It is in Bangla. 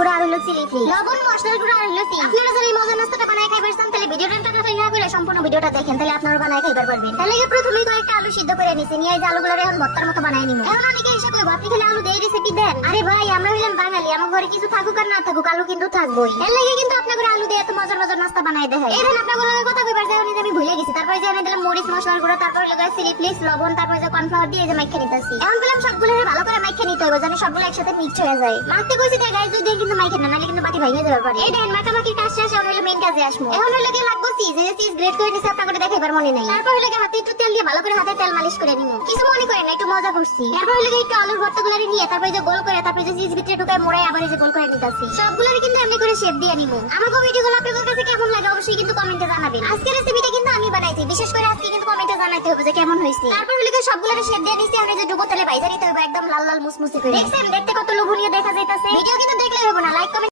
গুঁড়া আর হলো চিলি ফ্লেক্স, লবণ মশলার গুঁড়া আর হলো চিজ। আপনারা যদি এই মজার নাস্তাটা বানায় খাইবার চান তাহলে ভিডিওটা না করে সম্পূর্ণ ভিডিওটা দেখেন, তাহলে আপনারা বানায় খাইবার পারবেন। তাহলে প্রথমেই কয়েকটা আলু সিদ্ধ করে নিছি, নিয়ে এই আলুগুলো এখন ভর্তার মতো বানায় নিব। এখন অনেকে এসে কইবো আপনি খালি আলু দিয়ে রেসিপি দেন। আরে ভাই আমরা হইলাম বাঙালি, আমার ঘরে কিছু থাকুক আর না থাকুক আলু কিন্তু থাকবোই। এর লাগে কিন্তু আপনাদের আলু দিয়ে এত মজার মজার নাস্তা বানায় দেখাই। এই দেন আপনাদের কথা কইবার যাও নি, আমি ভুলে গেছি। তারপরে যে আমি দিলাম মরিচ মশলার গুঁড়ো, তারপর লাগা চিলি ফ্লেক্স, লবণ, তারপর যে কর্নফ্লাওয়ার দিয়ে যে মাইখা নিতেছি। এখন বললাম সবগুলো ভালো করে মাইখা নিতে হবে যেন সবগুলো একসাথে মিক্স হয়ে যায়। মাখতে কইছি তাই গাইস যদি কিন্তু মাইখা না নালে কিন্তু বাটি ভাঙিয়ে যাবে পারে। এই দেখেন মাখামাখির কাজ শেষ, এখন হলো মেইন কাজে আসবো। এখন হলো কি লাগবে চিজ, এই চিজ গ্রেট করে নিছি আপনাদের দেখাইবার মনে নাই। তারপর হলো হাতে একটু তেল দিয়ে ভালো করে হাতে তেল মালিশ করে নিব, কিছু মনে করেন না, একটু মজা করছি। এরপর হলো একটু আলুর ভর্তাগুলো নিয়ে তারপর যে গোল করে তারপর যে চিজ ভিতরে ঢুকায় মোড়ায় আবার এই যে গোল করে নিতেছি। সবগুলো কিন্তু এমনি করে শেপ দিয়ে নিব। আমার ভিডিওগুলো আপনাদের কাছে কেমন লাগে অবশ্যই কিন্তু কমেন্টে জানাবেন। আজকের রেসিপিটা কিন্তু আমি বানাইছি, বিশেষ করে আজকে কিন্তু কমেন্টে জানাইতে হবে যে কেমন হয়েছে। তারপর হলো সবগুলো শেপ দিয়ে নিছি, আর এই যে ডুবো তেলে ভাইজা নিতে হবে একদম লাল লাল মুসমুসে করে। দেখছেন দেখতে কত লোভনীয় দেখা যাইতাছে। ভিডিও কিন্তু দেখলে হবে